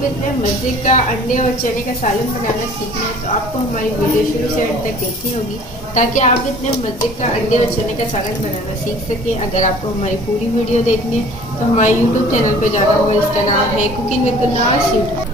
भी इतने मज़े का अंडे और चने का सालन बनाना सीखना है तो आपको हमारी वीडियो शुरू से अंत तक देखनी होगी ताकि आप इतने मज़े का अंडे और चने का सालन बनाना सीख सकें। अगर आपको हमारी पूरी वीडियो देखनी है तो हमारे यूट्यूब चैनल पर जाना होगा, जिसका नाम है कुकिंग विद गुरनास यूट्यूब।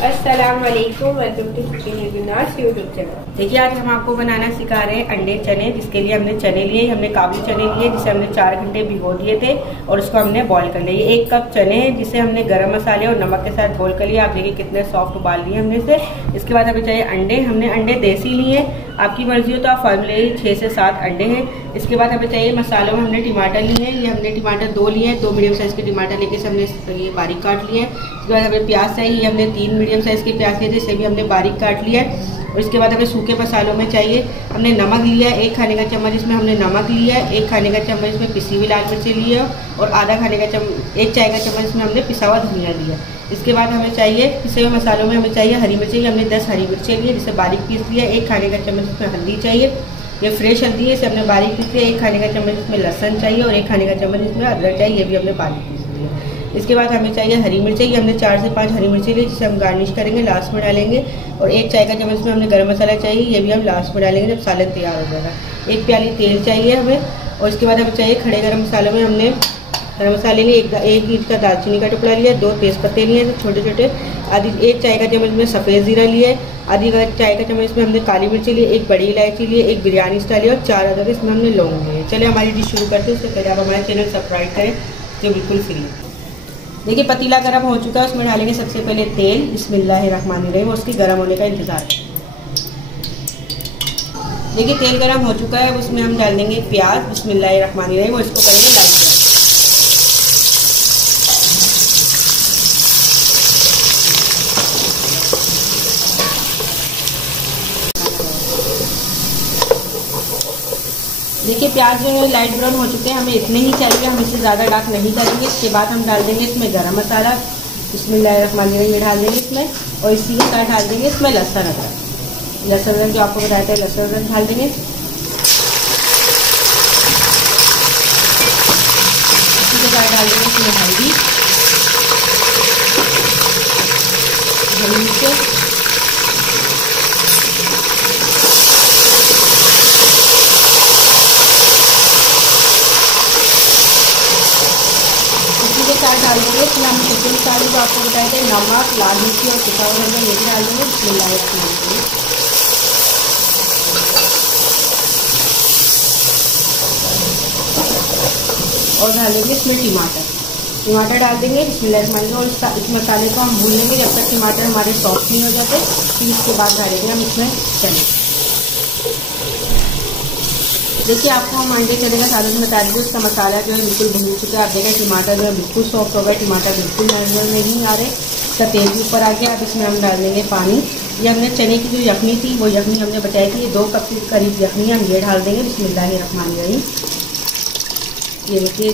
अस्सलाम वालेकुम, welcome to cooking with Gurnas YouTube channel. देखिए आज हम आपको बनाना सिखा रहे हैं अंडे चने, जिसके लिए हमने चने लिए, हमने काबुली चने लिए जिसे हमने 4 घंटे भिगो दिए थे और उसको हमने बॉईल कर लिया। 1 कप चने हैं जिसे हमने गरम मसाले और नमक के साथ बॉईल कर लिया। आप देखिए कितने सॉफ्ट उबाल लिए हमने से। इसके बाद हमें चाहिए अंडे, हमने अंडे देसी लिए, आपकी मर्जी हो तो आप फार्म ले 6 से 7 अंडे हैं। इसके बाद हमें चाहिए मसालों में हमने टमाटर लिए हैं, ये हमने टमाटर 2 लिए हैं, 2 मीडियम साइज़ के टमाटर लेके हमने ये बारीक काट लिए हैं। इसके बाद हमें प्याज चाहिए, हमने 3 मीडियम साइज़ के प्याज लिए थे, इसे भी हमने बारीक काट लिया है। और इसके बाद हमें सूखे मसालों में चाहिए, हमने नमक लिया है 1 खाने का चम्मच, इसमें हमने नमक लिया है 1 खाने का चम्मच, इसमें पिसी हुई लाल मिर्ची ली है और आधा खाने का चम्मच 1 चाय का चम्मच इसमें हमने पिसा हुआ धनिया लिया। इसके बाद हमें चाहिए पिसे हुए मसालों में हमें चाहिए हरी मिर्ची, हमने 10 हरी मिर्ची ली है जिसे बारीक पीस लिया। 1 खाने का चम्मच इसमें हल्दी चाहिए, ये फ्रेश हल्दी है, इसे हमने बारीक पीस लिया। 1 खाने का चम्मच इसमें लहसुन चाहिए और 1 खाने का चम्मच इसमें अदरक चाहिए, ये भी हमने बारीक पीस लिया। इसके बाद हमें चाहिए हरी मिर्ची, ये हमने 4 से 5 हरी मिर्ची ली जिसे हम गार्निश करेंगे, लास्ट में डालेंगे। और 1 चाय का चम्मच में हमने गरम मसाला चाहिए, ये भी हम लास्ट में डालेंगे जब सालन तैयार हो जाएगा। 1 प्याली तेल चाहिए हमें। और इसके बाद हमें चाहिए खड़े गरम मसालों में हमने गरम मसाले लिए, 1 इंच का दालचीनी का टुकड़ा लिया, 2 तेज़पत्ते लिए छोटे छोटे, आधी 1 चाय का चम्मच में सफ़ेद ज़ीरा लिए, आधी चाय का चम्मच इसमें हमने काली मिर्ची लिए, 1 बड़ी इलायची लिए, 1 बिरयानी स्टार लिया और 4 अदरक इसमें हमने लौंग लिए। चलिए हमारी डिश शुरू करते हैं। उससे पहले आप हमारे चैनल सब्सक्राइब करें जो बिल्कुल फ्री है। देखिए पतीला गर्म हो चुका है, उसमें डालेंगे सबसे पहले तेल, बिस्मिल्लाहिर्रहमानिर्रहीम, और उसके गर्म होने का इंतज़ार। देखिए तेल गर्म हो चुका है, उसमें हम डाल देंगे प्याज, बिस्मिल्लाहिर्रहमानिर्रहीम, और इसको करेंगे लाइट ब्राउन। देखिए प्याज जो है लाइट ब्राउन हो चुके हैं, हमें इतने ही चाहिए, हम इससे ज़्यादा डार्क नहीं करेंगे। इसके बाद हम डाल देंगे इसमें गरम मसाला, बिस्मिल्लाहिर्रहमानिर्रहीम में डाल देंगे इसमें, और इसी के साथ डाल देंगे इसमें लहसुन अदरक जो आपको बताया था, लहसुन अदरक डाल देंगे। इसी के साथ डाल देंगे इसमें हल्दी, हरी मिर्च, डाल देंगे। फिर हम चिकन मसाले जो आपको बताए थे, नमक, लाल मिर्ची और पिसा हुआ धनिया, ये भी डाल देंगे। बिस्मिल्लाहिर्रहमानिर्रहीम और डाल देंगे इसमें टमाटर डाल देंगे बिस्मिल्लाहिर्रहमानिर्रहीम, और इस मसाले को हम भून लेंगे जब तक टमाटर हमारे सॉफ्ट नहीं हो जाते। फिर इसके बाद डालेंगे हम इसमें चने। देखिए आपको हम अंडे चने का सालन बता दीजिए, उसका मसाला जो है बिल्कुल भून चुका है। आप देखें टमाटर जो है बिल्कुल सॉफ्ट हो गया, टमाटर बिल्कुल नजर नहीं आ रहे, इसका तेल भी ऊपर आ गया। अब इसमें हम डाल देंगे पानी। ये हमने चने की जो यखनी थी वो यखनी हमने बताई थी, 2 कप के करीब यखनी हम ये डाल देंगे। बिस्मिल्लाहिर्रहमानिर्रहीम, ये देखिए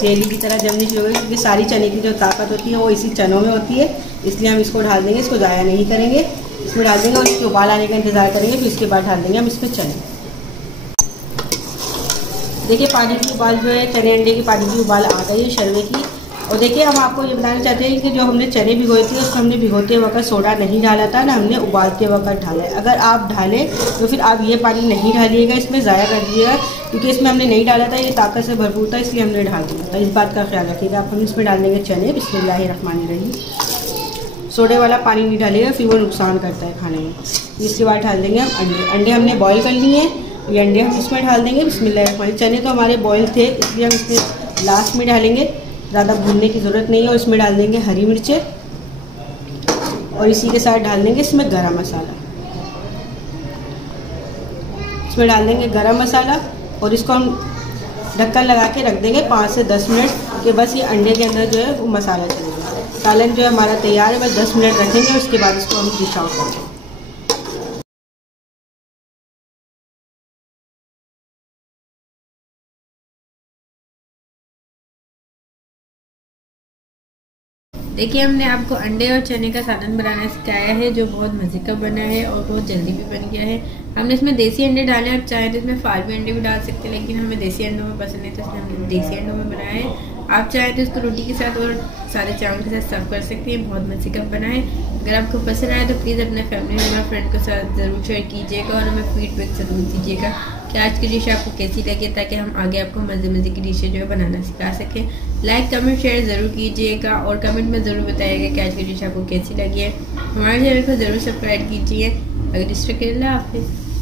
जेली की तरह जमनी शुरू हो गई, क्योंकि सारी चने की जो ताकत होती है वो इसी चनों में होती है, इसलिए हम इसको डाल देंगे, इसको ज़ाया नहीं करेंगे। इसमें डाल देंगे और इसके उबाल आने का इंतज़ार करेंगे, फिर इसके बाद डाल देंगे हम इसमें चने। देखिए पानी की उबाल जो है, चने अंडे की पानी की उबाल आ गई है शरबे की। और देखिए हम आपको ये बताना चाहते हैं कि जो हमने चने भिगोए थे उसको हमने भिगोते वक्त सोडा नहीं डाला था ना, हमने उबालते वक्त डाला है। अगर आप डालें तो फिर आप ये पानी नहीं डालिएगा, इसमें ज़ाया कर दिएगा, क्योंकि इसमें हमने नहीं डाला था, ये ताकत से भरपूर था, इसलिए हमने डाल दिया था। इस बात का ख्याल रखिएगा। आप हम इसमें डाल देंगे चने, बिस्मिल्लाहिर्रहमानिर्रहीम। सोडे वाला पानी नहीं डालिएगा, फिर वो नुकसान करता है खाने में। इसके बाद डाल देंगे हम अंडे हमने बॉयल कर लिए हैं, ये अंडे हम इसमें डाल देंगे बिस्मिल्लाहिर्रहमानिर्रहीम। चने तो हमारे बॉयल थे इसलिए हम इसमें लास्ट में डालेंगे, ज़्यादा भूनने की ज़रूरत नहीं है। और इसमें डाल देंगे हरी मिर्चें और इसी के साथ डाल देंगे इसमें गरम मसाला, इसमें डाल देंगे गरम मसाला और इसको हम ढक्कन लगा के रख देंगे 5 से 10 मिनट के। बस ये अंडे के अंदर जो है वो मसाला चलेगा। सालन जो है हमारा तैयार है, बस 10 मिनट रखेंगे और उसके बाद इसको हम डिश आउट करेंगे। देखिए हमने आपको अंडे और चने का सालन बनाना सिखाया है, जो बहुत मज़े का बना है और बहुत जल्दी भी बन गया है। हमने इसमें देसी अंडे डाले, आप चाहें तो इसमें फार्मी अंडे भी डाल सकते हैं, लेकिन हमें देसी अंडों में पसंद है तो इसलिए हमने देसी अंडों में बनाया है। आप चाहें तो इसको रोटी के साथ और सारे चावल के साथ सर्व कर सकते हैं। बहुत मज़े का बनाएं। अगर आपको पसंद आए तो प्लीज़ अपने फैमिली मेम्बर फ्रेंड के साथ ज़रूर शेयर कीजिएगा और हमें फीडबैक ज़रूर दीजिएगा कि आज की डिश आपको कैसी लगी, ताकि हम आगे आपको मज़े की डिशें जो है बनाना सिखा सकें। लाइक कमेंट शेयर ज़रूर कीजिएगा और कमेंट में ज़रूर बताइएगा कि आज की डिश आपको कैसी लगी है। हमारे चैनल को ज़रूर सब्सक्राइब कीजिए। अगर इस तरह के, अल्लाह हाफिज़।